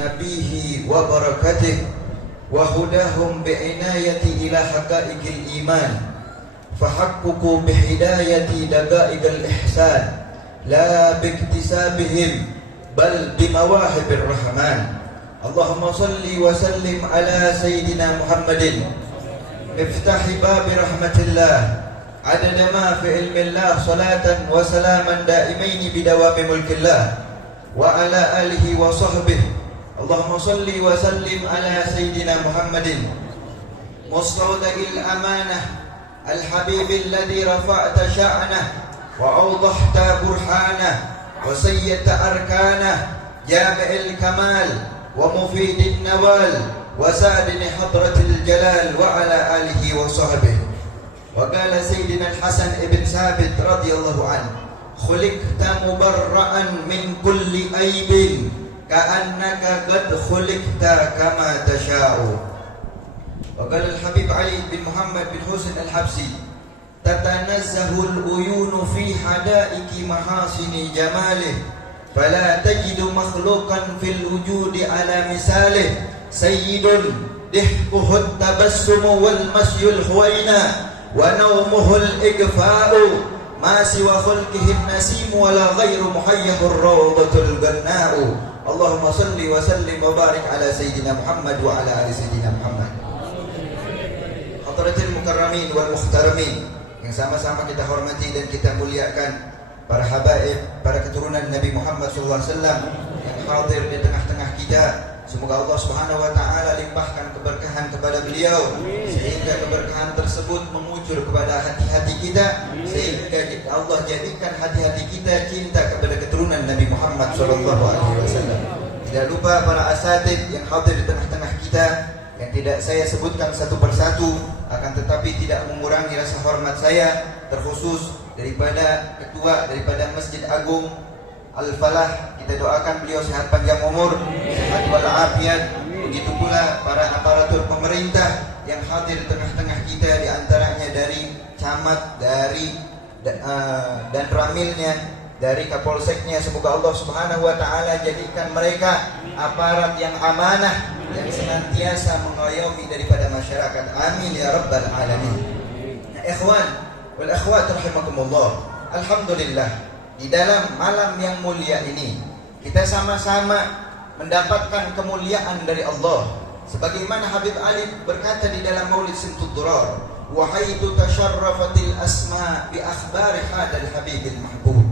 نبيه وبركته وهداهم بعناية إلى حقائق الإيمان فحققوا بهداية دقائق الإحسان لا باكتسابهم بل بمواهب الرحمن. اللهم صل وسلم على سيدنا محمد مفتاح باب رحمة الله عدد ما في علم الله صلاة وسلاما دائمين بدوام ملك الله وعلى آله وصحبه. اللهم صل وسلم على سيدنا محمد مستودع الأمانة الحبيب الذي رفعت شأنه وأوضحت برهانه وسيت أركانه جامع الكمال ومفيد النوال وسادن حضرة الجلال وعلى آله وصحبه. وقال سيدنا الحسن بن ثابت رضي الله عنه خلقت مبرأ من كل عيب كأنك قد خلقت كما تشاء. وقال الحبيب علي بن محمد بن حسن الحبسي تتنزه العيون في حدائق محاسن جماله فلا تجد مخلوقا في الوجود على مثاله سيد ضحكه التبسم والمشي الهوينا ونومه الإغفاء ما سوى خلقه النسيم ولا غير محيه الروضة الجناء. اللهم صل وسلم وبارك على سيدنا محمد وعلى آل سيدنا محمد. Hadratil mukarramin wal muhtaramin yang sama-sama kita hormati dan kita muliakan, para habaib, para keturunan Nabi Muhammad SAW yang hadir di tengah-tengah kita. Semoga Allah Subhanahu wa taala limpahkan keberkahan kepada beliau sehingga keberkahan tersebut mengucur kepada hati-hati kita, sehingga Allah jadikan hati-hati kita cinta kepada keturunan Nabi Muhammad SAW. Tidak lupa para asatid yang hadir di tengah-tengah kita yang tidak saya sebutkan satu persatu, akan tetapi tidak mengurangi rasa hormat saya, terkhusus daripada ketua daripada Masjid Agung Al-Falah. Kita doakan beliau sehat panjang umur, sehat walafiat. Begitu pula para aparatur pemerintah yang hadir di tengah-tengah kita, di antaranya dari camat, dari dan ramilnya, dari kapolseknya. Semoga Allah Subhanahu wa taala jadikan mereka aparat yang amanah, yang senantiasa mengayomi daripada masyarakat. Amin ya rabbal alamin. Ikhwan wal akhwat rahimakumullah. Alhamdulillah, di dalam malam yang mulia ini kita sama-sama mendapatkan kemuliaan dari Allah. Sebagaimana Habib Ali berkata di dalam Maulid Simtud Durar, wa haitu tasharrafatil asma bi akhbari hadal habibil mahbub.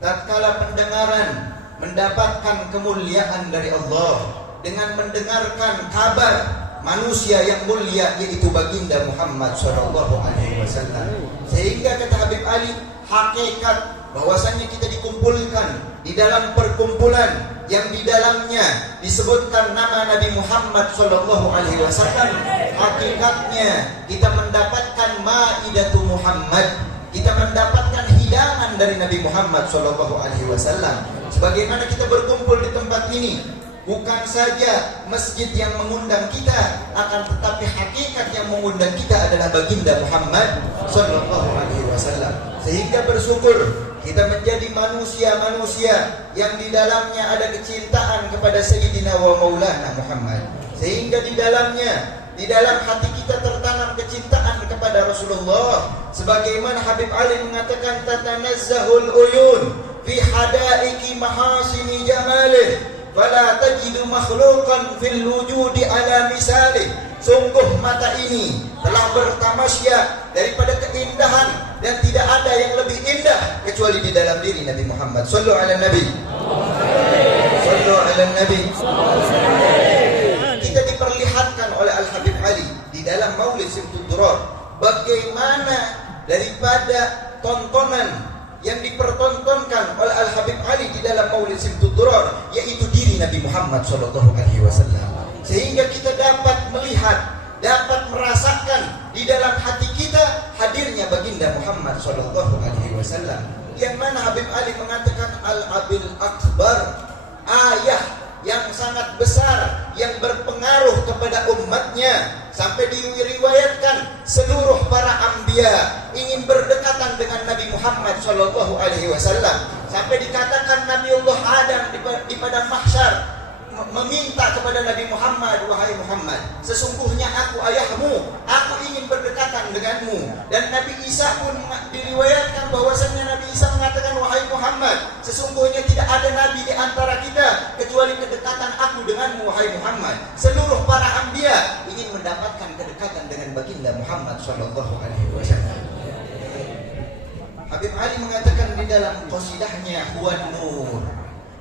Tatkala pendengaran mendapatkan kemuliaan dari Allah dengan mendengarkan kabar manusia yang mulia, yaitu baginda Muhammad SAW. Sehingga kata Habib Ali, hakikat bahwasanya kita dikumpulkan di dalam perkumpulan yang di dalamnya disebutkan nama Nabi Muhammad SAW. Hakikatnya kita mendapatkan Maidatu Muhammad, kita mendapatkan hidangan dari Nabi Muhammad SAW. Sebagaimana kita berkumpul di tempat ini, bukan saja masjid yang mengundang kita, akan tetapi hakikat yang mengundang kita adalah baginda Muhammad SAW. Sehingga bersyukur kita menjadi manusia-manusia yang di dalamnya ada kecintaan kepada Sayyidina wa Maulana Muhammad. Sehingga di dalamnya, di dalam hati kita tertanam kecintaan kepada Rasulullah. Sebagaimana Habib Ali mengatakan, tatanazzahul uyun fi hadaiki mahasini jamalih fala tajidu makhluqan fil wujudi ala misalih. Sungguh mata ini telah bertamasya daripada keindahan, dan tidak ada yang lebih indah kecuali di dalam diri Nabi Muhammad. Sallu ala Nabi, sallu ala Nabi. Kita diperlihatkan oleh Al-Habib Ali di dalam Maulid Simtud Durar bagaimana daripada tontonan yang dipertontonkan oleh Al-Habib Ali di dalam Maulid Simtud Durar, yaitu diri Nabi Muhammad SAW. Sehingga kita dapat melihat, dapat merasakan di dalam hati kita hadirnya baginda Muhammad SAW. Yang mana Habib Ali mengatakan Al-Abil Akbar, ayah yang sangat besar yang berpengaruh kepada umatnya. Sampai diriwayatkan seluruh para anbiya ingin berdekatan dengan Nabi Muhammad SAW. Sampai dikatakan Nabiullah Adam di padang mahsyar meminta kepada Nabi Muhammad, wahai Muhammad, sesungguhnya aku ayahmu, aku ingin berdekatan denganmu. Dan Nabi Isa pun diriwayatkan bahwasanya Nabi Isa mengatakan, wahai Muhammad, sesungguhnya tidak ada nabi di antara kita kecuali kedekatan aku denganmu, wahai Muhammad. Seluruh para anbiya ingin mendapatkan kedekatan dengan baginda Muhammad sallallahu alaihi wasallam. Habib Ali mengatakan di dalam qasidahnya, huwan nur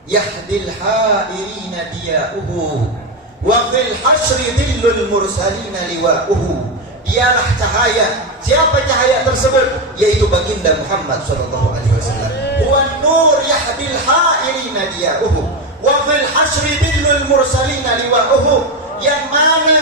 yahdil hairina diya'uhu wa fil hasri dhillul mursalina liwa'uhu. Dialah cahaya. Siapa cahaya tersebut? Yaitu baginda Muhammad sallallahu alaihi wasallam. Huwan nur yahdil hairina diya'uhu wa fil hasri dhillul mursalina liwa'uhu. Yang mana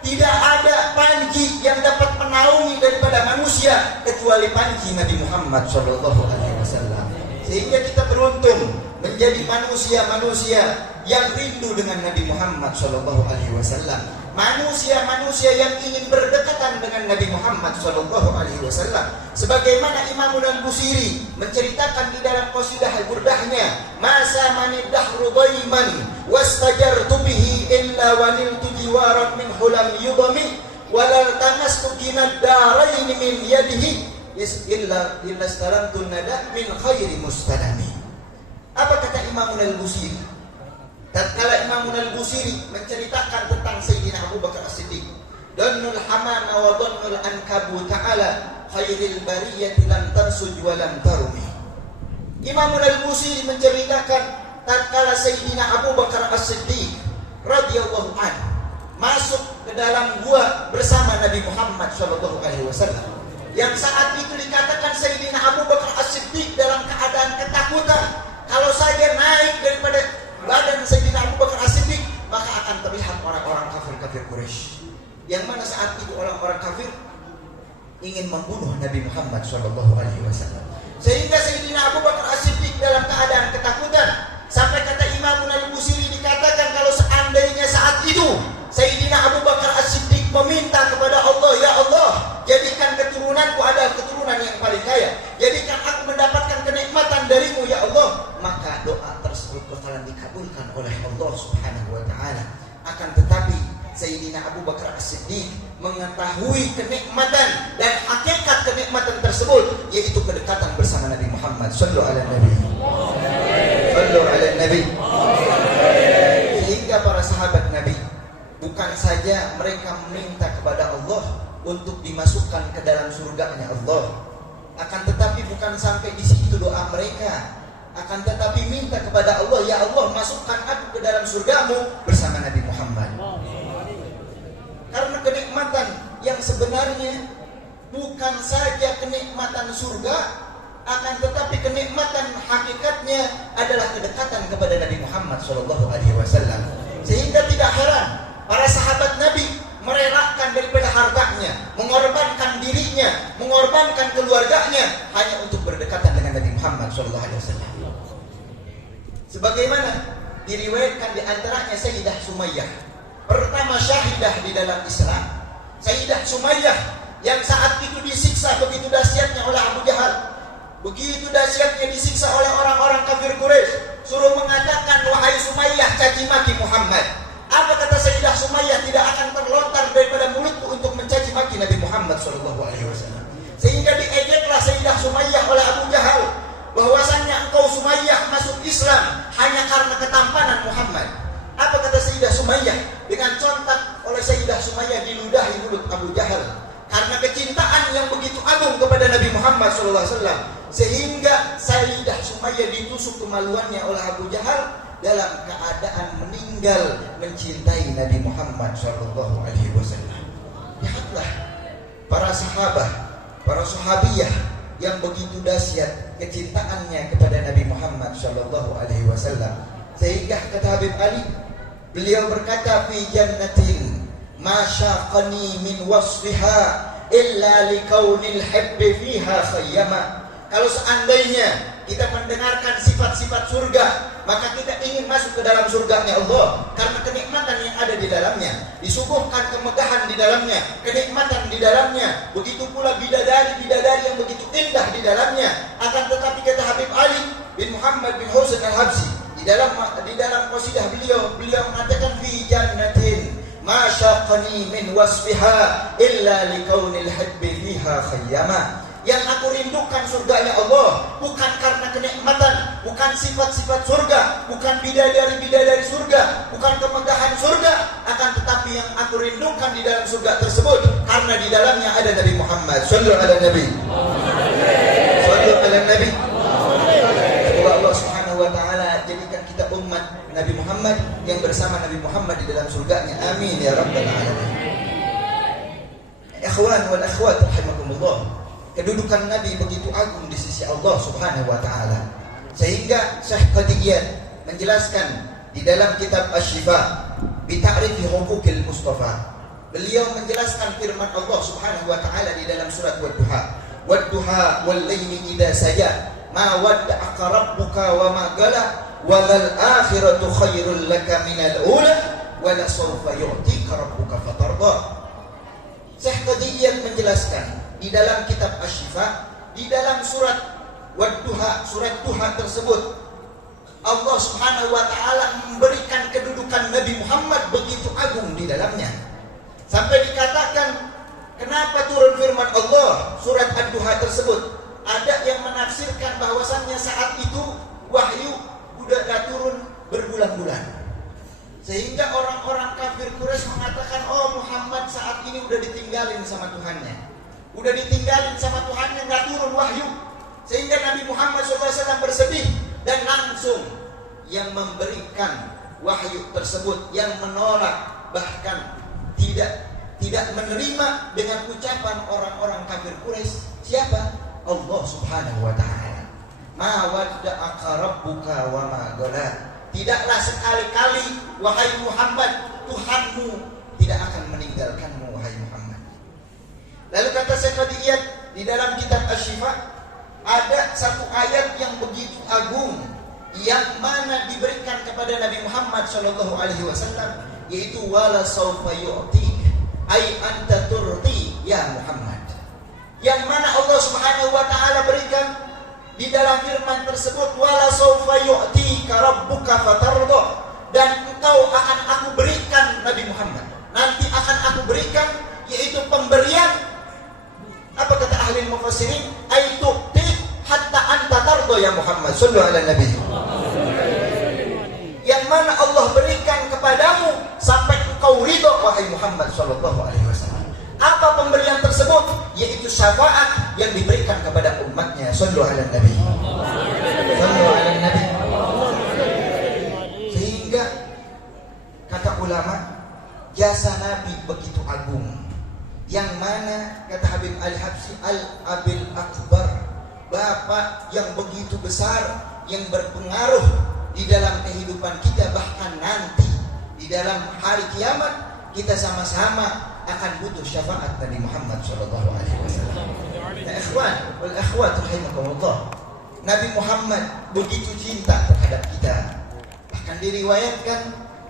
tidak ada panji yang dapat menaungi daripada manusia kecuali panji Nabi Muhammad sallallahu alaihi wasallam. Sehingga kita beruntung menjadi manusia-manusia yang rindu dengan Nabi Muhammad sallallahu alaihi wasallam. Manusia-manusia yang ingin berdekatan dengan Nabi Muhammad sallallahu alaihi wasallam. Sebagaimana Imam Al-Busiri menceritakan di dalam qasidah al-burdahnya, masa manid dahru dhaiman wastajartu bihi illa waniltu jiwaran min hulam yudami walal tamastu kinad darain min yadihi illa stalamtu nada min khairi mustalami. Apa kata Imam Al-Busiri? Tatkala Imam Al-Busiri menceritakan tentang Sayyidina Abu Bakar As-Siddiq, dannul hamama wa dannul ankabu ta'ala khairil bariyati lam tarsuj wa lam tarumi. Imam Al-Busiri menceritakan tatkala Sayyidina Abu Bakar As-Siddiq radhiyallahu anhu masuk ke dalam gua bersama Nabi Muhammad sallallahu alaihi wasallam, yang saat itu dikatakan Sayyidina Abu Bakar As-Siddiq dalam keadaan ketakutan. Kalau saja naik daripada badan Sayyidina Abu Bakar As-Siddiq, maka akan terlihat orang-orang kafir Quraisy, yang mana saat itu orang-orang kafir ingin membunuh Nabi Muhammad sallallahu alaihi wasallam. Sehingga Sayyidina Abu Bakar As-Siddiq dalam keadaan ketakutan, sampai kata Imam Al-Busiri dikatakan kalau seandainya saat itu Sayyidina Abu Bakar As-Siddiq meminta kepada Allah, ya Allah, jadikan keturunanku adalah keturunan yang paling kaya, jadikan aku mendapatkan kenikmatan darimu ya Allah, maka doa tersebut bakalan dikabulkan oleh Allah Subhanahu wa taala. Akan tetapi Sayyidina Abu Bakar As-Siddiq mengetahui kenikmatan dan hakikat kenikmatan tersebut, yaitu kedekatan bersama Nabi Muhammad sallallahu alaihi nabi. Sehingga para sahabat Nabi bukan saja mereka meminta kepada Allah untuk dimasukkan ke dalam surganya Allah, akan tetapi bukan sampai di situ doa mereka, akan tetapi minta kepada Allah, ya Allah, masukkan aku ke dalam surgamu bersama Nabi Muhammad. Karena kenikmatan yang sebenarnya bukan saja kenikmatan surga, akan tetapi kenikmatan hakikatnya adalah kedekatan kepada Nabi Muhammad SAW. Sehingga tidak heran para sahabat Nabi merelakan daripada hartanya, mengorbankan dirinya, mengorbankan keluarganya hanya untuk berdekatan dengan Nabi Muhammad SAW. Sebagaimana diriwayatkan di antaranya Sayyidah Sumayyah, pertama syahidah di dalam Islam. Sayyidah Sumayyah yang saat itu disiksa begitu dahsyatnya oleh Abu Jahal, begitu dahsyatnya disiksa oleh orang-orang kafir Quraisy, suruh mengatakan, wahai Sumayyah, caci maki Muhammad. Apa kata Sayyidah Sumayyah? Tidak akan terlontar daripada mulutku untuk mencaci maki Nabi Muhammad SAW. Sehingga diejeklah Sayyidah Sumayyah oleh Abu Jahal, bahwasannya engkau Sumayyah masuk Islam hanya karena ketampanan Muhammad. Apa kata Sayyidah Sumayyah? Dengan contak oleh Sayyidah Sumayyah diludahi mulut Abu Jahal karena kecintaan yang begitu agung kepada Nabi Muhammad SAW, sehingga Sayyidah Sumayyah ditusuk kemaluannya oleh Abu Jahal dalam keadaan meninggal mencintai Nabi Muhammad SAW. Lihatlah para sahabat, para sahabiyah yang begitu dahsyat kecintaannya kepada Nabi Muhammad SAW. Sehingga kata Habib Ali, beliau berkata, fi jannatin ma syaqani min wasfiha illa likaunil hibbi fiha khayyama. Kalau seandainya kita mendengarkan sifat-sifat surga, maka kita ingin masuk ke dalam surganya Allah karena kenikmatan yang ada di dalamnya, disuguhkan kemegahan di dalamnya, kenikmatan di dalamnya, begitu pula bidadari-bidadari yang begitu indah di dalamnya. Akan tetapi kata Habib Ali bin Muhammad bin Husain Al-Habsyi di dalam qasidah beliau mengatakan fi khalaqani min wasfiha illa likaunil hibbi fiha khayyama. Yang aku rindukan surganya Allah bukan karena kenikmatan, bukan sifat-sifat surga, bukan bidadari-bidadari surga, bukan kemegahan surga, akan tetapi yang aku rindukan di dalam surga tersebut karena di dalamnya ada Nabi Muhammad. Shallu ala Nabi. Shallu ala Nabi. Semoga Allah Subhanahu wa taala jadikan kita umat Nabi Muhammad yang bersama Nabi Muhammad di dalam surganya. Amin ya rabbal alamin. Ikhwan wal akhwat rahimakumullah. Kedudukan Nabi begitu agung di sisi Allah Subhanahu wa taala. Sehingga Syekh Qadiyyat menjelaskan di dalam kitab Asy-Syifa bi ta'rifi huquqil Mustafa. Beliau menjelaskan firman Allah Subhanahu wa taala di dalam surat Wad-Duha. Wad-duha wal laili idza saja ma wadda'aka rabbuka wa ma qala walal akhiratu khairul laka minal ula wa la sawfa yu'tika rabbuka fatarda. Syekh Qadiyyat menjelaskan di dalam kitab Asy-Syifa, di dalam surat Wad-Duha, surat Duha tersebut, Allah Subhanahu wa taala memberikan kedudukan Nabi Muhammad begitu agung di dalamnya. Sampai dikatakan, kenapa turun firman Allah surat Ad-Duha tersebut? Ada yang menafsirkan bahwasannya saat itu wahyu sudah turun berbulan-bulan. Sehingga orang-orang kafir Quraisy mengatakan, oh Muhammad saat ini udah ditinggalin sama Tuhannya. Udah ditinggalin sama Tuhannya, nggak turun wahyu. Sehingga Nabi Muhammad SAW bersedih. Dan langsung yang memberikan wahyu tersebut, yang menolak, bahkan tidak menerima dengan ucapan orang-orang kafir Quraisy. Siapa? Allah Subhanahu wa ta'ala. Ma wadda'aka rabbuka wa ma qala. Tidaklah sekali-kali wahai Muhammad, Tuhanmu tidak akan meninggalkanmu wahai Muhammad. Lalu kata Syekh Qadiyyat di dalam kitab Asy-Syifa, ada satu ayat yang begitu agung yang mana diberikan kepada Nabi Muhammad sallallahu alaihi wasallam, yaitu wala sawfa yu'tik ay anta turdi ya Muhammad. Yang mana Allah Subhanahu wa taala berikan di dalam firman tersebut, wala sawfa yu'tika rabbuka fatarda, dan engkau akan aku berikan Nabi Muhammad. Nanti akan aku berikan, yaitu pemberian. Apa kata ahli mufassirin? Aitu ti hatta anta tardo ya Muhammad sallallahu alaihi nabi. Yang mana Allah berikan kepadamu sampai engkau ridho wahai Muhammad sallallahu alaihi wasallam. Apa pemberian tersebut? Yaitu syafaat yang diberikan kepada umatnya sallallahu alaihi nabi. Sallallahu alaihi nabi. Sehingga kata ulama, jasa Nabi begitu agung, yang mana kata Habib Al-Habsyi Al-Abil Akbar, bapak yang begitu besar, yang berpengaruh di dalam kehidupan kita, bahkan nanti di dalam hari kiamat kita sama-sama akan butuh syafaat Nabi Muhammad sallallahu alaihi wasallam. Ya ikhwan wal akhwat rahimakumullah, Nabi Muhammad begitu cinta terhadap kita. Bahkan diriwayatkan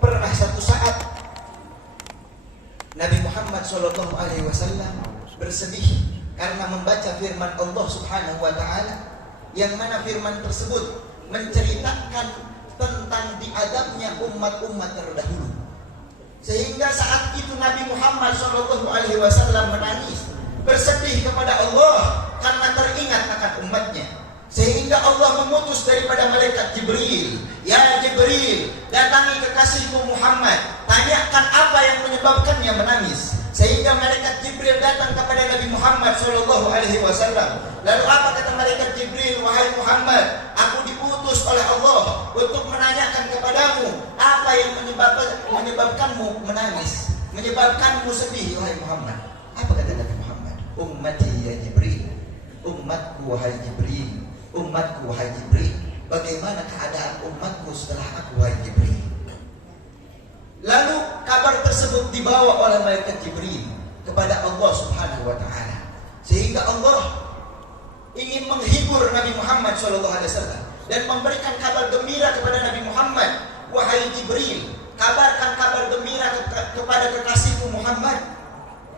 pernah satu saat Nabi Muhammad sallallahu alaihi wasallam bersedih karena membaca firman Allah Subhanahu wa taala, yang mana firman tersebut menceritakan tentang diadabnya umat-umat terdahulu. Sehingga saat itu Nabi Muhammad sallallahu alaihi wasallam menangis, bersedih kepada Allah karena teringat akan umatnya. Sehingga Allah mengutus daripada malaikat Jibril, ya Jibril, datangi kekasihku Muhammad, tanyakan apa yang menyebabkannya menangis. Sehingga malaikat Jibril datang kepada Nabi Muhammad sallallahu alaihi wasallam. Lalu apa kata malaikat Jibril? Wahai Muhammad, aku diutus oleh Allah untuk menanyakan kepadamu apa yang menyebabkanmu menangis, menyebabkanmu sedih wahai Muhammad. Apa kata Nabi Muhammad? Ummati ya Jibril, umatku wahai Jibril. Umatku wahai Jibril, bagaimana keadaan umatku setelah aku wahai Jibril? Lalu kabar tersebut dibawa oleh malaikat Jibril kepada Allah Subhanahu wa taala. Sehingga Allah ingin menghibur Nabi Muhammad sallallahu alaihi wasallam dan memberikan kabar gembira kepada Nabi Muhammad. Wahai Jibril, kabarkan kabar gembira kepada kekasihku Muhammad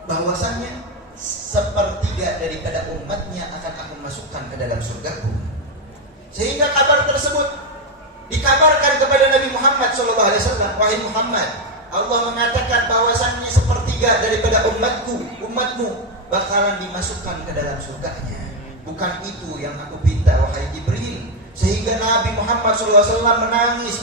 bahwasannya sepertiga daripada umatnya akan aku masukkan ke dalam surgaku. Sehingga kabar tersebut dikabarkan kepada Nabi Muhammad sallallahu alaihi wasallam, wahai Muhammad, Allah mengatakan bahwasannya sepertiga daripada umatmu bakalan dimasukkan ke dalam surganya. Bukan itu yang aku pinta, wahai Jibril. Sehingga Nabi Muhammad SAW menangis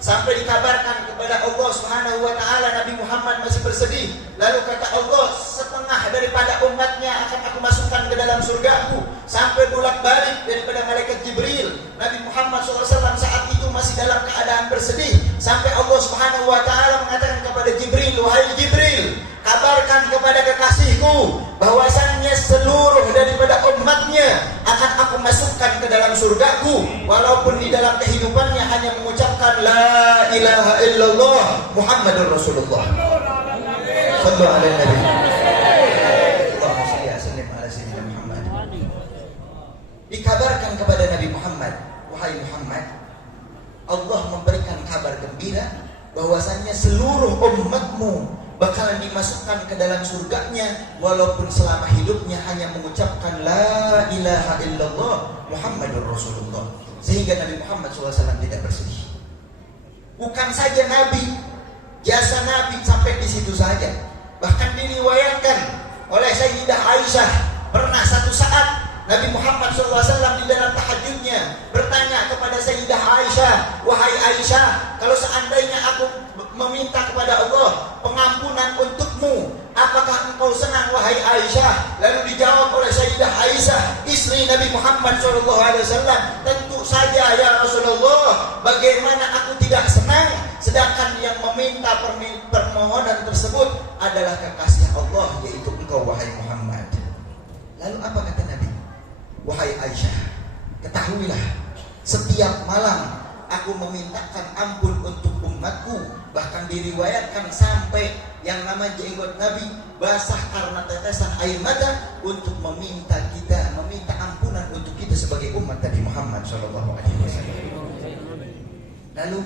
sampai dikabarkan kepada Allah Subhanahu wa taala Nabi Muhammad masih bersedih. Lalu kata Allah, setengah daripada umatnya akan aku masukkan ke dalam surgaku. Sampai bolak-balik daripada malaikat Jibril. Nabi Muhammad SAW saat itu masih dalam keadaan bersedih. Sampai Allah Subhanahu wa taala mengatakan kepada Jibril, wahai Jibril, kabarkan kepada kekasihku bahwasannya seluruh daripada umatnya akan aku masukkan ke dalam surgaku, walaupun di dalam kehidupannya hanya mengucapkan la ilaha illallah Muhammadur Rasulullah. Sallu ala Nabi. Allahumma shalli wa sallim ala sayyidina Muhammad. Dikabarkan kepada Nabi Muhammad, wahai Muhammad, Allah memberikan kabar gembira bahwasannya seluruh umatmu bakalan dimasukkan ke dalam surganya walaupun selama hidupnya hanya mengucapkan la ilaha illallah Muhammadur Rasulullah. Sehingga Nabi Muhammad SAW tidak bersedih. Bukan saja Nabi, jasa Nabi sampai di situ saja. Bahkan diriwayatkan oleh Sayyidah Aisyah, pernah satu saat Nabi Muhammad SAW di dalam tahajudnya bertanya kepada Sayyidah Aisyah, wahai Aisyah, kalau seandainya aku meminta kepada Allah pengampunan untukmu, apakah engkau senang wahai Aisyah? Lalu dijawab oleh Sayyidah Aisyah, istri Nabi Muhammad SAW, tentu saja ya Rasulullah, bagaimana aku tidak senang, sedangkan yang meminta permohonan tersebut adalah kekasih Allah, yaitu engkau wahai Muhammad. Lalu apa kata Nabi? Wahai Aisyah, ketahuilah, setiap malam aku memintakan ampun untuk umatku. Bahkan diriwayatkan sampai yang nama jenggot Nabi basah karena tetesan air mata untuk meminta ampunan untuk kita sebagai umat Nabi Muhammad SAW. Lalu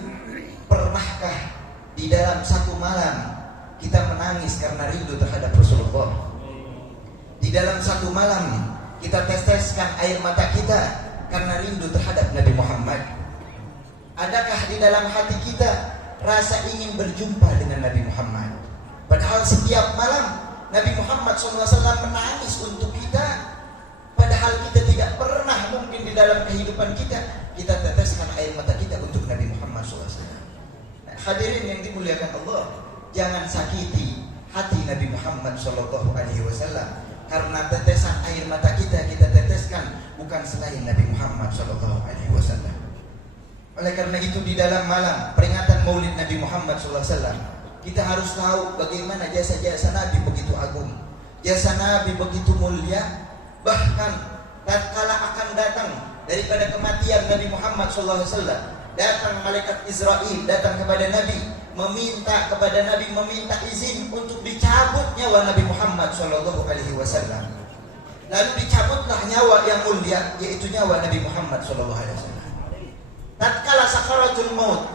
pernahkah di dalam satu malam kita menangis karena rindu terhadap Rasulullah? Di dalam satu malam kita teteskan air mata kita karena rindu terhadap Nabi Muhammad. Adakah di dalam hati kita rasa ingin berjumpa dengan Nabi Muhammad? Padahal setiap malam Nabi Muhammad SAW menangis untuk kita. Padahal kita tidak pernah mungkin di dalam kehidupan kita teteskan air mata kita untuk Nabi Muhammad SAW. Nah, hadirin yang dimuliakan Allah, jangan sakiti hati Nabi Muhammad SAW. Karena tetesan air mata kita teteskan bukan selain Nabi Muhammad SAW. Oleh karena itu di dalam malam peringatan Maulid Nabi Muhammad SAW, kita harus tahu bagaimana jasa-jasa Nabi begitu agung, jasa Nabi begitu mulia. Bahkan tatkala akan datang daripada kematian Nabi Muhammad SAW, datang malaikat Israel datang kepada Nabi, meminta izin untuk dicabut nyawa Nabi Muhammad SAW. Lalu dicabutlah nyawa yang mulia, yaitu nyawa Nabi Muhammad SAW. Tatkala sakaratul maut,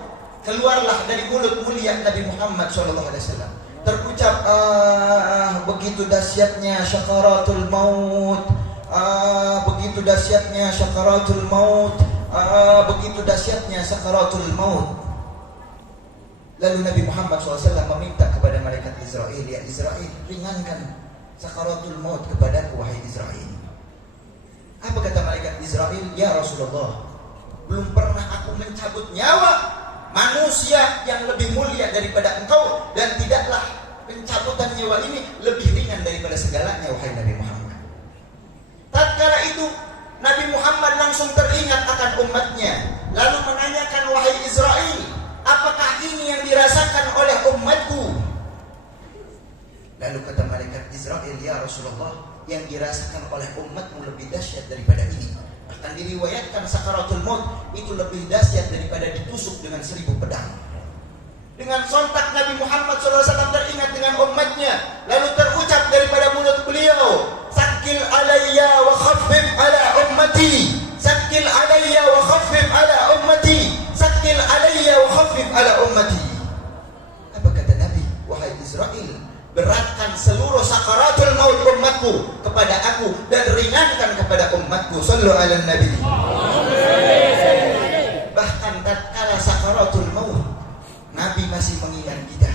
keluarlah dari mulut mulia Nabi Muhammad SAW, terucap, begitu dahsyatnya sakaratul maut, begitu dahsyatnya sakaratul maut, begitu dahsyatnya sakaratul maut. Lalu Nabi Muhammad SAW meminta kepada malaikat Israel, ya Israel, ringankan sakaratul maut kepadaku wahai Israel. Apa kata malaikat Israel? Ya Rasulullah, belum pernah aku mencabut nyawa manusia yang lebih mulia daripada engkau, dan tidaklah pencabutan nyawa ini lebih ringan daripada segalanya wahai Nabi Muhammad. Tatkala itu Nabi Muhammad langsung teringat akan umatnya, lalu menanyakan, wahai Israel, apakah ini yang dirasakan oleh umatku? Lalu kata malaikat Israel, ya Rasulullah, yang dirasakan oleh umatmu lebih dahsyat daripada ini. Bahkan diriwayatkan sakaratul maut itu lebih dahsyat daripada ditusuk dengan 1000 pedang. Dengan sontak Nabi Muhammad SAW teringat dengan umatnya, lalu terucap daripada mulut beliau, sakil alayya wa khaffif ala ummati, sakil alayya wa khaffif ala ummati, sakil alayya wa khaffif ala ummati. Apa kata Nabi? Wahai Israel, beratkan seluruh sakaratul maut umatku kepada aku dan ringankan kepada umatku. Sallu ala Nabi. Bahkan tatkala sakaratul maut, Nabi masih mengingat kita.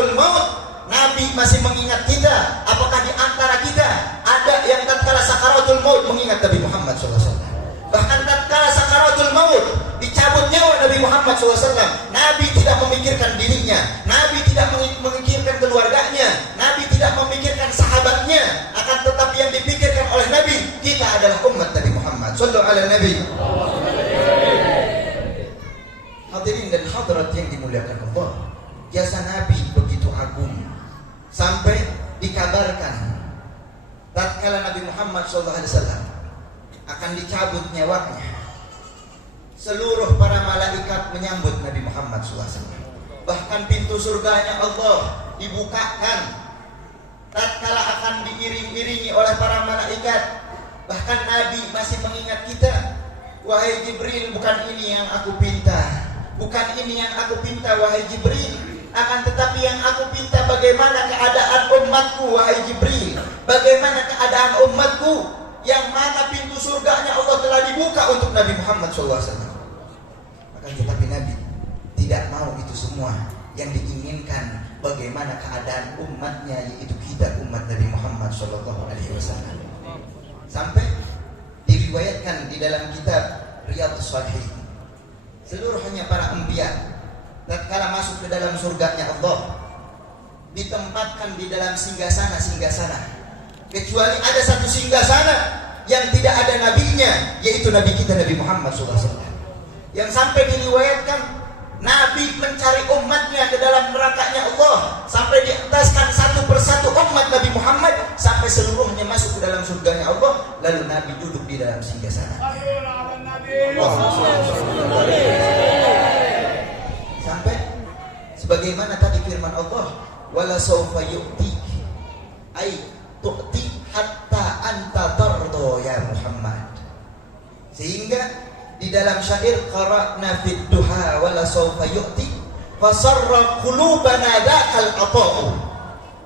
sakaratul maut, Nabi masih mengingat kita. Apakah di antara kita ada yang tatkala sakaratul maut mengingat Nabi Muhammad SAW? Bahkan tatkala sakaratul maut, dicabut nyawa Nabi Muhammad SAW, Nabi tidak memikirkan dirinya, Nabi tidak memikirkan keluarganya, Nabi tidak memikirkan sahabatnya. Akan tetapi yang dipikirkan oleh Nabi, kita adalah umat Nabi Muhammad. Sallu ala Nabi. Hadirin dan hadirat yang dimuliakan Allah, jasa Nabi begitu agung sampai dikabarkan tatkala Nabi Muhammad SAW akan dicabut nyawanya, seluruh para malaikat menyambut Nabi Muhammad SAW. Bahkan pintu surganya Allah dibukakan tatkala akan diiring-iringi oleh para malaikat. Bahkan Nabi masih mengingat kita, wahai Jibril, bukan ini yang aku pinta, bukan ini yang aku pinta wahai Jibril, akan tetapi yang aku pinta bagaimana keadaan umatku wahai Jibril, bagaimana keadaan umatku, yang mana pintu surganya Allah telah dibuka untuk Nabi Muhammad SAW. Akan tetapi Nabi tidak mau itu semua. Yang diinginkan bagaimana keadaan umatnya, yaitu kita umat Nabi Muhammad SAW. Sampai diriwayatkan di dalam kitab Riyadhus Shalihin, seluruhnya para anbiya tatkala masuk ke dalam surganya Allah ditempatkan di dalam singgasana, kecuali ada satu singgasana yang tidak ada nabinya, yaitu Nabi kita Nabi Muhammad SAW. Yang sampai diriwayatkan Nabi mencari umatnya ke dalam nerakanya Allah, sampai diataskan satu persatu umat Nabi Muhammad sampai seluruhnya masuk ke dalam surganya Allah. Lalu Nabi duduk di dalam singgasana. Sampai sebagaimana tadi firman Allah, wala sawfa yu'tik ay tu'ti hatta anta tardo ya Muhammad. Sehingga di dalam syair qara'na fid duha wala sawfa yu'ti fasarra qulubana dzakal ata'u.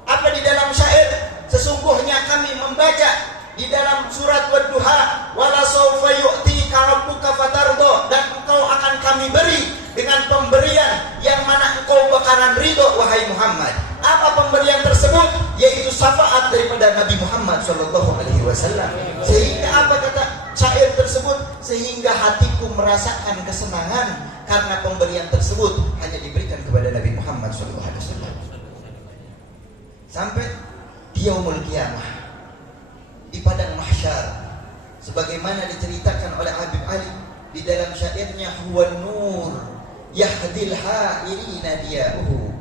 Apa di dalam syair? Sesungguhnya kami membaca di dalam surat Wad-Duha, wala sawfa yu'ti rabbuka fatardo, dan engkau akan kami beri dengan pemberian yang mana engkau bakalan ridho wahai Muhammad. Apa pemberian tersebut? Yaitu syafaat daripada Nabi Muhammad SAW. Sehingga apa kata syair tersebut? Sehingga hatiku merasakan kesenangan karena pemberian tersebut hanya diberikan kepada Nabi Muhammad SAW. Sampai di yaumul qiyamah, di padang mahsyar, sebagaimana diceritakan oleh Habib Ali di dalam syairnya, huwa nur yahdil hairina diyauhu,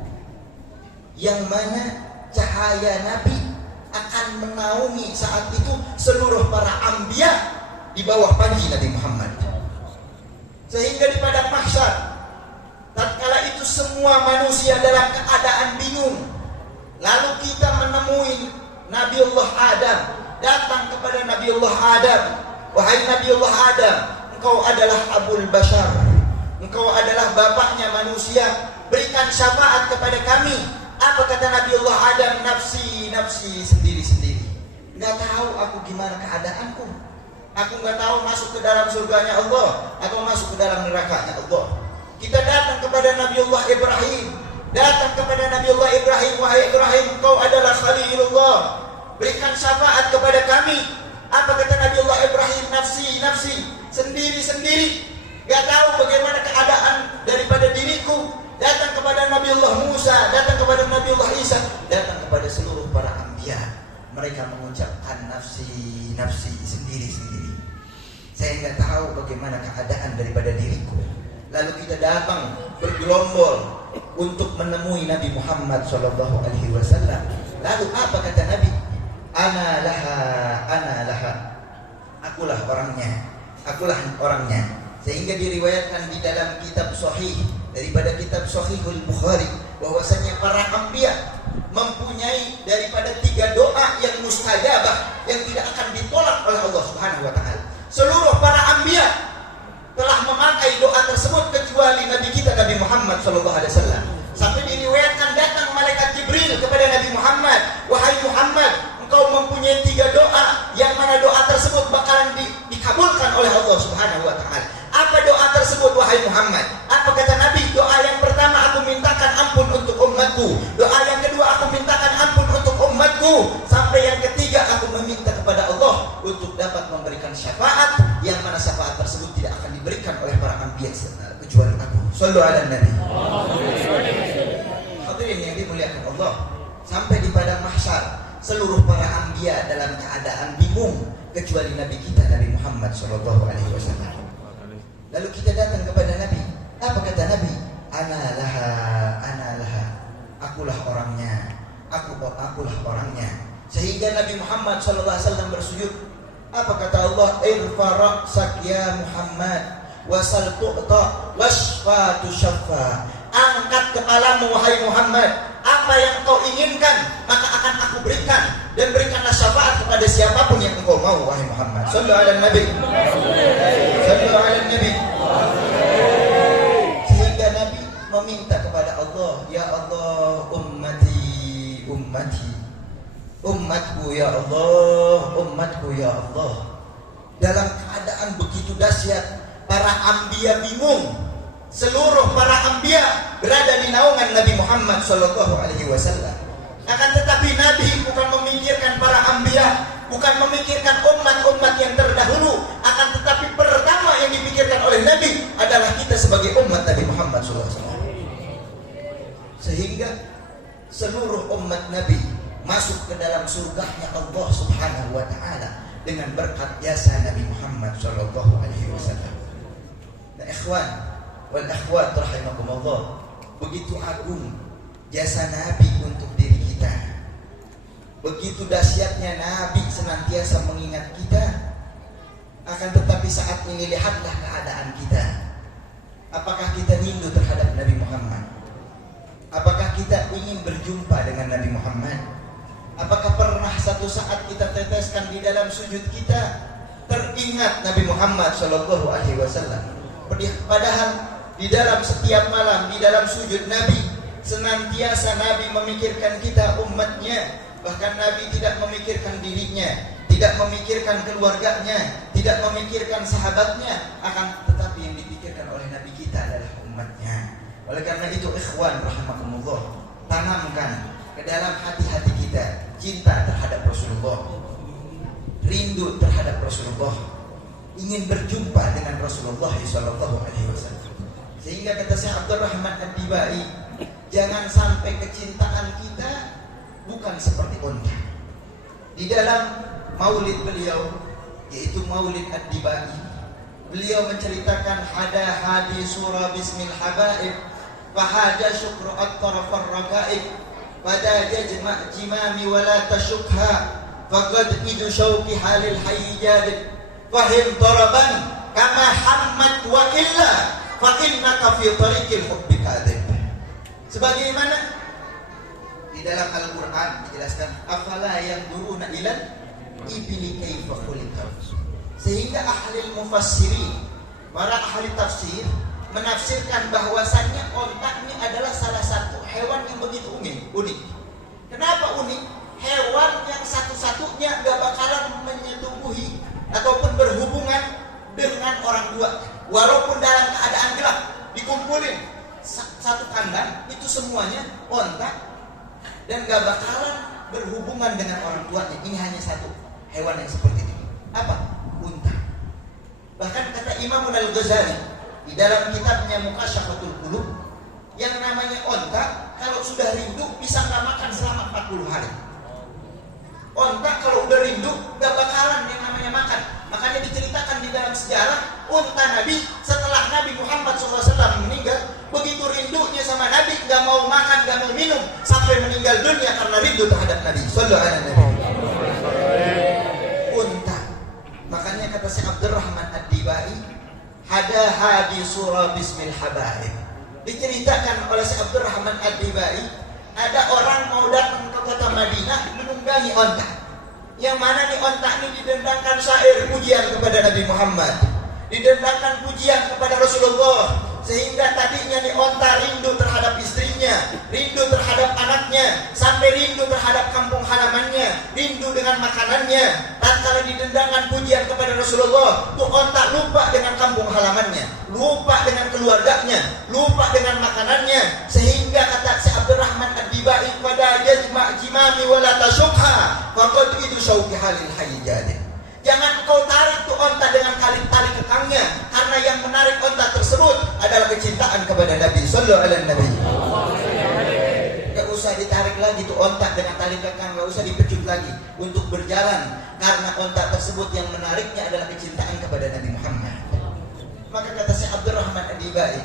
yang mana cahaya Nabi akan menaungi saat itu seluruh para anbiya di bawah panji Nabi Muhammad. Sehingga di padang mahsyar tatkala itu semua manusia dalam keadaan bingung, lalu kita menemui Nabiullah Adam, datang kepada Nabiullah Adam, wahai Nabiullah Adam, engkau adalah Abul Bashar, engkau adalah bapaknya manusia, berikan syafaat kepada kami. Apa kata Nabiullah Adam? Nafsi, nafsi, sendiri-sendiri. Gak tahu aku gimana keadaanku. Aku gak tahu masuk ke dalam surganya Allah atau masuk ke dalam nerakanya Allah. Kita datang kepada Nabiullah Ibrahim, datang kepada Nabiullah Ibrahim, wahai Ibrahim, engkau adalah Khalilullah, berikan syafaat kepada kami. Apa kata Nabiullah Ibrahim? Nafsi, nafsi, sendiri-sendiri. Gak tahu bagaimana keadaan daripada diriku. Datang kepada Nabiullah Musa, datang kepada Nabiullah Isa, datang kepada seluruh para anbiya. Mereka mengucapkan nafsi, nafsi, sendiri-sendiri. Saya nggak tahu bagaimana keadaan daripada diriku. Lalu kita datang bergelombol untuk menemui Nabi Muhammad SAW. Lalu apa kata Nabi? Ana laha, ana laha. Akulah orangnya, akulah orangnya. Sehingga diriwayatkan di dalam kitab Sahih, daripada kitab Sahihul Bukhari, bahwasanya para anbiya mempunyai daripada 3 doa yang mustajabah, yang tidak akan ditolak oleh Allah Subhanahu wa taala. Seluruh para anbiya telah memakai doa tersebut kecuali Nabi kita Nabi Muhammad sallallahu alaihi wasallam. Sampai diriwayatkan datang malaikat Jibril kepada Nabi Muhammad, wahai Muhammad, engkau mempunyai 3 doa yang mana doa tersebut bakalan dikabulkan oleh Allah Subhanahu wa taala. Apa doa tersebut wahai Muhammad? Apa kata Nabi? Doa yang pertama, aku mintakan ampun untuk umatku. Doa yang umatku. Sampai yang ketiga, aku meminta kepada Allah untuk dapat memberikan syafaat, yang mana syafaat tersebut tidak akan diberikan oleh para anbiya kecuali aku. Shallu ala nabi. Hadirin yang dimuliakan Allah, sampai di padang mahsyar seluruh para anbiya dalam keadaan bingung kecuali Nabi kita Nabi Muhammad sallallahu alaihi wasallam. Lalu kita datang kepada Nabi. Apa kata Nabi? Ana laha. Akulah orangnya. Akulah orangnya. Sehingga Nabi Muhammad sallallahu alaihi wasallam bersujud. Apa kata Allah? Irfa ra'sak ya Muhammad wasal tu'ta wasfa tushaffa. Angkat kepalamu wahai Muhammad. Apa yang kau inginkan maka akan aku berikan, dan berikanlah syafaat kepada siapapun yang engkau mau wahai Muhammad. Sallallahu alaihi nabi. Sallallahu alaihi nabi. Sehingga Nabi meminta kepada Allah, ya Allah, umatku ya Allah, umatku ya Allah. Dalam keadaan begitu dahsyat, para anbiya bingung. Seluruh para anbiya berada di naungan Nabi Muhammad sallallahu alaihi wasallam. Akan tetapi Nabi bukan memikirkan para anbiya, bukan memikirkan umat-umat yang terdahulu, akan tetapi pertama yang dipikirkan oleh Nabi adalah kita sebagai umat Nabi Muhammad sallallahu alaihi wasallam. Sehingga seluruh umat Nabi masuk ke dalam surganya Allah Subhanahu wa taala dengan berkat jasa Nabi Muhammad sallallahu alaihi wasallam. Nah, ikhwan wal akhwat rahimakumullah, begitu agung jasa Nabi untuk diri kita. Begitu dahsyatnya Nabi senantiasa mengingat kita. Akan tetapi saat ini lihatlah keadaan kita. Apakah kita rindu terhadap Nabi Muhammad? Apakah kita ingin berjumpa dengan Nabi Muhammad? Apakah pernah satu saat kita teteskan di dalam sujud kita teringat Nabi Muhammad sallallahu alaihi wasallam? Padahal di dalam setiap malam, di dalam sujud Nabi, senantiasa Nabi memikirkan kita umatnya. Bahkan Nabi tidak memikirkan dirinya, tidak memikirkan keluarganya, tidak memikirkan sahabatnya, akan tetapi yang dipikirkan oleh Nabi kita adalah umatnya. Oleh karena itu, ikhwan rahimakumullah, tanamkan ke dalam hati-hati kita cinta terhadap Rasulullah, rindu terhadap Rasulullah, ingin berjumpa dengan Rasulullah sallallahu alaihi wasallam. Sehingga kata Syekh Abdurrahman Ad-Dibai, jangan sampai kecintaan kita bukan seperti unta. Di dalam maulid beliau, yaitu maulid Ad-Dibai, beliau menceritakan hada hadi surah bismil habaib fahaja syukru at-tarafar ragaib pada jajma' jimami wala tashukha faqad idu syauki halil hayyijad fahim taraban kama hammat wa illa fa innaka fi tariqil hubbi kadhib. Sebagaimana di dalam Al-Qur'an dijelaskan, afala yanzuruna ilal ibli kaifa khuliqat. Sehingga ahli mufassirin, para ahli tafsir menafsirkan bahwasannya onta ini adalah salah satu hewan yang begitu unik. Kenapa unik? Hewan yang satu-satunya gak bakalan menyetubuhi ataupun berhubungan dengan orang tua, walaupun dalam keadaan gelap, dikumpulin satu kandang itu semuanya onta dan gak bakalan berhubungan dengan orang tuanya. Ini hanya satu hewan yang seperti itu. Apa? Unta. Bahkan kata Imam Al-Ghazali di dalam kitabnya Mukasyafatul Qulub, yang namanya onta kalau sudah rindu bisa gak makan selama 40 hari. Onta kalau udah rindu gak bakalan yang namanya makan. Makanya diceritakan di dalam sejarah, unta Nabi setelah Nabi Muhammad SAW meninggal, begitu rindunya sama Nabi, gak mau makan, gak mau minum, sampai meninggal dunia karena rindu terhadap Nabi Sallallahu alaihi wasallam. Unta. Makanya kata Syekh Abdurrahman Ad-Dibai, hada hadi surah bismil habaib. Diceritakan oleh Syekh Abdurrahman Ad-Dibai, ada orang mau datang ke kota Madinah menunggangi onta. Yang mana nih onta ini didendangkan syair pujian kepada Nabi Muhammad, didendangkan pujian kepada Rasulullah, sehingga tadinya nih onta rindu terhadap istrinya, rindu terhadap anaknya, sampai rindu terhadap kampung halamannya, rindu dengan makanannya. Tatkala didendangkan pujian kepada Rasulullah, tuh onta lupa dengan kampung halamannya, lupa dengan keluarganya, lupa dengan makanannya, sehingga kata Syekh Abdurrahman Ad-Dibai, pada jazma' simami wa la tashukha faqad idu syauqiha lil hayyadin. Jangan kau tarik tuh onta dengan tali kekangnya, karena yang menarik onta tersebut adalah kecintaan kepada Nabi sallallahu alaihi wasallam. Gak usah ditarik lagi tuh onta dengan tali kekang, gak usah dipecut lagi untuk berjalan, karena onta tersebut yang menariknya adalah kecintaan kepada Nabi Muhammad. Maka kata Syekh Abdurrahman Ad-Dibai,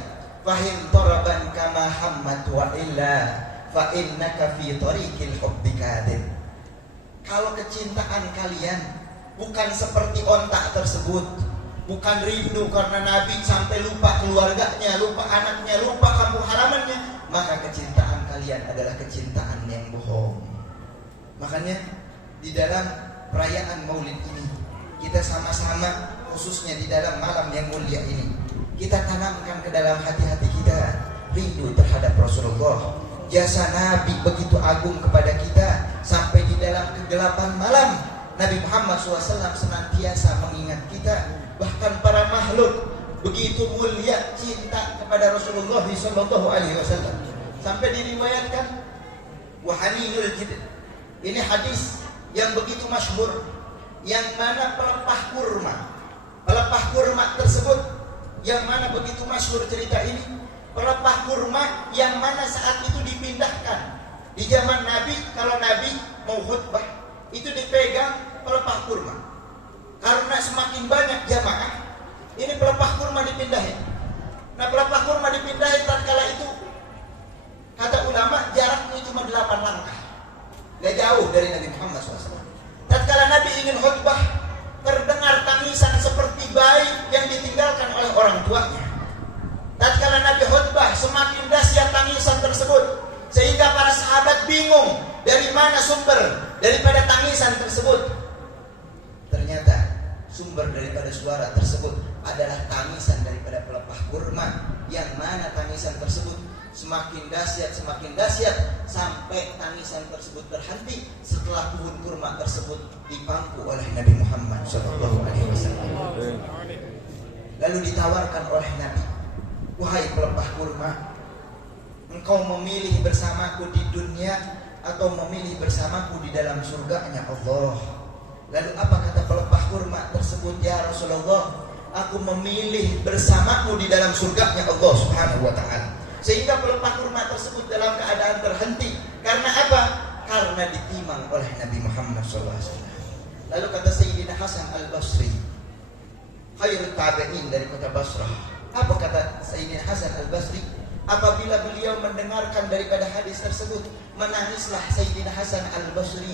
fahim taraban kama hammat wa illa fa innaka fi tariqil hubbi kadir. Kalau kecintaan kalian bukan seperti onta tersebut, bukan rindu karena Nabi sampai lupa keluarganya, lupa anaknya, lupa kampung halamannya, maka kecintaan kalian adalah kecintaan yang bohong. Makanya di dalam perayaan Maulid ini, kita sama-sama, khususnya di dalam malam yang mulia ini, kita tanamkan ke dalam hati-hati kita rindu terhadap Rasulullah. Jasa Nabi begitu agung kepada kita, sampai di dalam kegelapan malam Nabi Muhammad SAW senantiasa mengingat kita. Bahkan para makhluk begitu mulia cinta kepada Rasulullah SAW, sampai diriwayatkan wahaninul jid. Ini hadis yang begitu masyhur, yang mana pelepah kurma tersebut, yang mana begitu masyhur cerita ini. Pelepah kurma yang mana saat itu dipindahkan di zaman Nabi. Kalau Nabi mau khutbah itu dipegang pelepah kurma, karena semakin banyak jamaah, ini pelepah kurma dipindahin. Nah, pelepah kurma dipindahin tatkala itu, kata ulama, jaraknya cuma 8 langkah, gak jauh dari Nabi Muhammad SAW. Tatkala Nabi ingin khutbah, terdengar tangisan seperti bayi yang ditinggalkan oleh orang tuanya. Tatkala Nabi khutbah, semakin dahsyat tangisan tersebut, sehingga para sahabat bingung dari mana sumber daripada tangisan tersebut. Ternyata sumber daripada suara tersebut adalah tangisan daripada pelepah kurma, yang mana tangisan tersebut semakin dahsyat sampai tangisan tersebut berhenti setelah pohon kurma tersebut dipangku oleh Nabi Muhammad SAW. Lalu ditawarkan oleh Nabi, wahai pelepah kurma, engkau memilih bersamaku di dunia atau memilih bersamaku di dalam surganya Allah? Lalu apa kata pelepah kurma tersebut? Ya Rasulullah, aku memilih bersamamu di dalam surganya Allah Subhanahu wa ta'ala. Sehingga pelepah kurma tersebut dalam keadaan terhenti. Karena apa? Karena ditimang oleh Nabi Muhammad SAW. Lalu kata Sayyidina Hasan Al-Basri, khairut tabi'in dari kota Basrah. Apa kata Sayyidina Hasan Al-Basri? Apabila beliau mendengarkan daripada hadis tersebut, menangislah Sayyidina Hasan Al-Basri.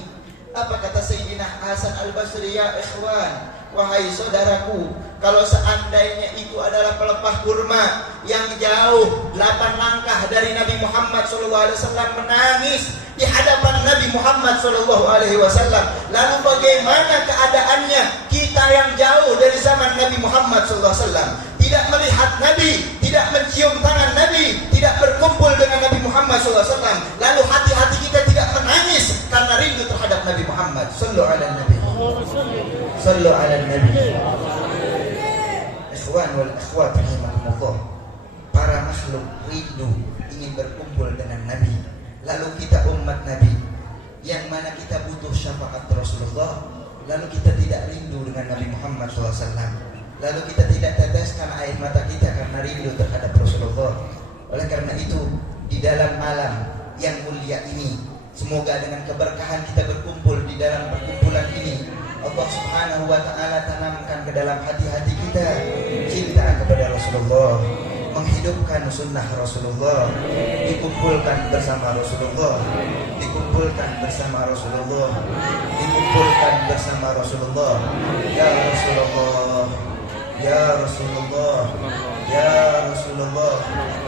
Apa kata Sayyidina Hasan Al-Basri? Ya ikhwan, wahai saudaraku, kalau seandainya itu adalah pelepah kurma yang jauh 8 langkah dari Nabi Muhammad SAW menangis di hadapan Nabi Muhammad SAW, lalu bagaimana keadaannya kita yang jauh dari zaman Nabi Muhammad SAW, tidak melihat Nabi, tidak mencium tangan Nabi, tidak berkumpul dengan Nabi Muhammad SAW, lalu hati-hati kita tidak menangis karena rindu terhadap Nabi Muhammad. Sallu ala Nabi, sallu ala Nabi. Ikhwan wal akhwat rahimakumullah, para makhluk rindu ingin berkumpul dengan Nabi. Lalu kita umat Nabi yang mana kita butuh syafaat Rasulullah, lalu kita tidak rindu dengan Nabi Muhammad SAW, lalu kita tidak teteskan air mata kita karena rindu terhadap Rasulullah. Oleh karena itu, di dalam malam yang mulia ini, semoga dengan keberkahan kita berkumpul di dalam perkumpulan ini, Allah Subhanahu wa ta'ala tanamkan ke dalam hati-hati kita cinta kepada Rasulullah, menghidupkan sunnah Rasulullah, dikumpulkan bersama Rasulullah, dikumpulkan bersama Rasulullah, dikumpulkan bersama Rasulullah. Ya Rasulullah, ya Rasulullah, ya Rasulullah,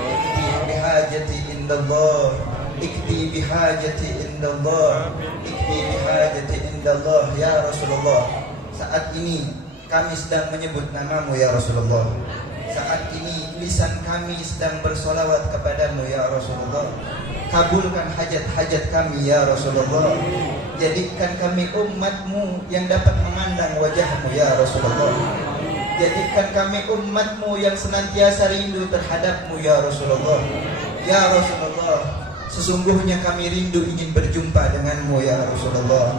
ikti bihajati indallah, ikti bihajati indallah, ikti bihajati indallah. Ya Rasulullah, saat ini kami sedang menyebut namamu ya Rasulullah. Saat ini lisan kami sedang bersolawat kepadamu ya Rasulullah. Kabulkan hajat-hajat kami ya Rasulullah. Jadikan kami umatmu yang dapat memandang wajahmu ya Rasulullah. Jadikan kami umatmu yang senantiasa rindu terhadapmu ya Rasulullah. Ya Rasulullah, Sesungguhnya kami rindu ingin berjumpa denganmu ya Rasulullah.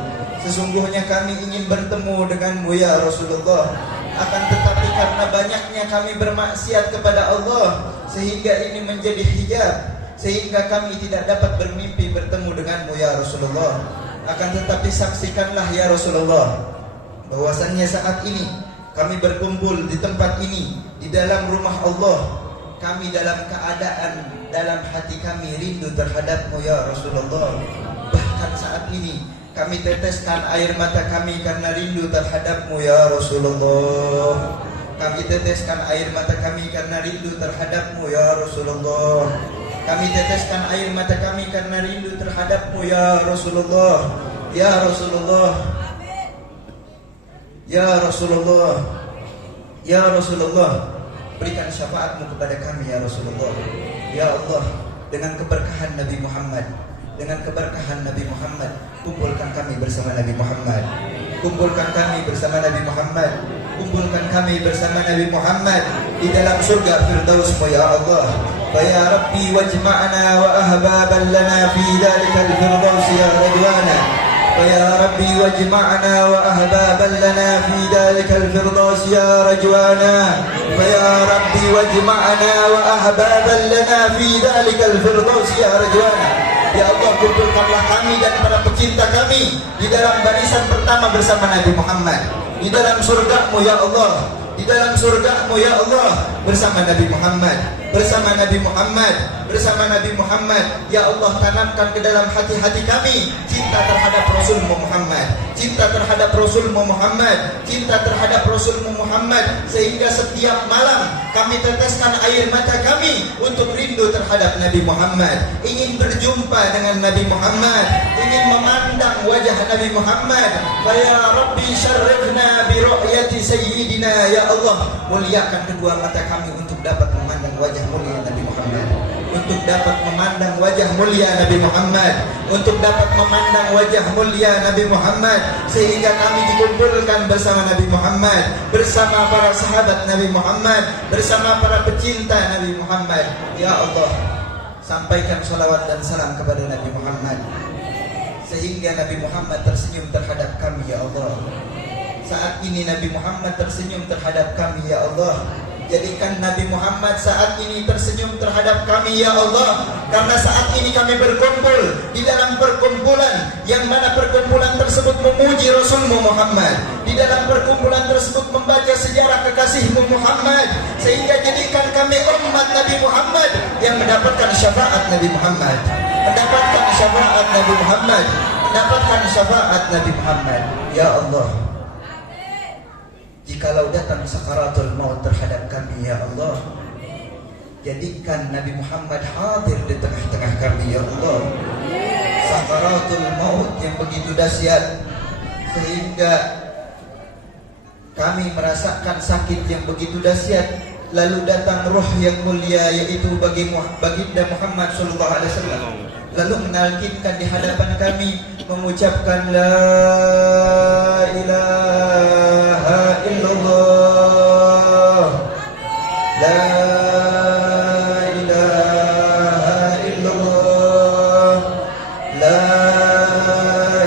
Sesungguhnya kami ingin bertemu denganmu ya Rasulullah. Akan tetapi karena banyaknya kami bermaksiat kepada Allah, sehingga ini menjadi hijab, sehingga kami tidak dapat bermimpi bertemu denganmu ya Rasulullah. Akan tetapi saksikanlah ya Rasulullah, bahwasannya saat ini kami berkumpul di tempat ini, di dalam rumah Allah. Kami dalam keadaan dalam hati kami rindu terhadapmu ya Rasulullah. Bahkan saat ini kami teteskan air mata kami karena rindu terhadapmu ya Rasulullah. Kami teteskan air mata kami karena rindu terhadapmu ya Rasulullah. Kami teteskan air mata kami karena rindu terhadapmu ya Rasulullah. Ya Rasulullah, ya Rasulullah, ya Rasulullah, berikan syafaatmu kepada kami ya Rasulullah. Ya Allah, dengan keberkahan Nabi Muhammad, dengan keberkahan Nabi Muhammad, kumpulkan kami bersama Nabi Muhammad. Kumpulkan kami bersama Nabi Muhammad. Kumpulkan kami bersama Nabi Muhammad di dalam surga Firdaus-Mu ya Allah. Fa ya Rabbi wajma'na wa ahbaban lana fi dhalikal firdaus ya Ridwana. Fa ya Rabbi wajma'na wa ahbaban lana fi dhalikal firdaus ya Ridwana. Fa ya Rabbi wajma'na wa ahbaban lana fi dhalikal firdaus ya Ridwana. Ya Allah, kumpulkanlah kami dan para pecinta kami di dalam barisan pertama bersama Nabi Muhammad, di dalam surga-Mu ya Allah, di dalam surga-Mu ya Allah, bersama Nabi Muhammad, bersama Nabi Muhammad, bersama Nabi Muhammad. Ya Allah, tanamkan ke dalam hati-hati kami cinta terhadap Rasul-Mu Muhammad, cinta terhadap Rasul-Mu Muhammad, cinta terhadap Rasul-Mu Muhammad, sehingga setiap malam kami teteskan air mata kami untuk rindu terhadap Nabi Muhammad, ingin berjumpa dengan Nabi Muhammad, ingin memandang wajah Nabi Muhammad. Ya Rabbi syarrifna bi ru'yati sayyidina. Ya Allah, muliakan kedua mata kami untuk dapat memandang wajah mulia Nabi Muhammad, untuk dapat memandang wajah mulia Nabi Muhammad, untuk dapat memandang wajah mulia Nabi Muhammad, sehingga kami dikumpulkan bersama Nabi Muhammad, bersama para sahabat Nabi Muhammad, bersama para pecinta Nabi Muhammad. Ya Allah, sampaikan salawat dan salam kepada Nabi Muhammad, sehingga Nabi Muhammad tersenyum terhadap kami ya Allah. Saat ini Nabi Muhammad tersenyum terhadap kami ya Allah. Jadikan Nabi Muhammad saat ini tersenyum terhadap kami ya Allah. Karena saat ini kami berkumpul di dalam perkumpulan yang mana perkumpulan tersebut memuji Rasul-Mu Muhammad, di dalam perkumpulan tersebut membaca sejarah kekasih-Mu Muhammad, sehingga jadikan kami umat Nabi Muhammad yang mendapatkan syafaat Nabi Muhammad, mendapatkan syafaat Nabi Muhammad, mendapatkan syafaat Nabi Muhammad. Ya Allah, jikalau datang sakaratul maut terhadap kami ya Allah, jadikan Nabi Muhammad hadir di tengah-tengah kami ya Allah. Sakaratul maut yang begitu dahsyat sehingga kami merasakan sakit yang begitu dahsyat, lalu datang roh yang mulia yaitu baginda Muhammad sallallahu alaihi wasallam, lalu menalkinkan di hadapan kami mengucapkan la ilaha illallah, la ilaha illallah, la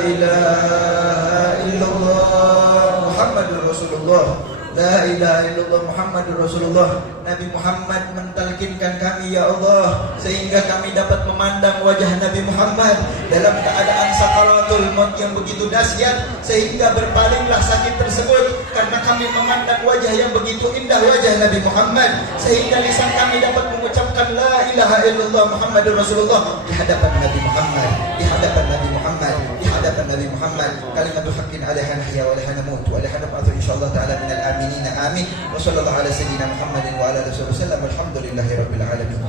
ilaha illallah Muhammadur Rasulullah, la ilaha illallah Muhammadur Rasulullah. Nabi Muhammad mentalkinkan kami ya Allah, sehingga kami dapat memandang wajah Nabi Muhammad dalam keadaan sakaratul maut yang begitu dahsyat, sehingga berpalinglah sakit tersebut karena kami memandang wajah yang begitu indah, wajah Nabi Muhammad, sehingga lisan kami dapat mengucapkan la ilaha illallah Muhammadur Rasulullah di hadapan Nabi Muhammad, di hadapan Nabi Muhammad, di hadapan Nabi Muhammad. Kalimatul haqqin alaiha nahya wa alaiha namut wa alaiha nab'athu insyaallah ta'ala minal aminin amin. Wa sallallahu ala sayyidina Muhammadin wa ala alihi wasallam. Alhamdulillahi rabbil alamin.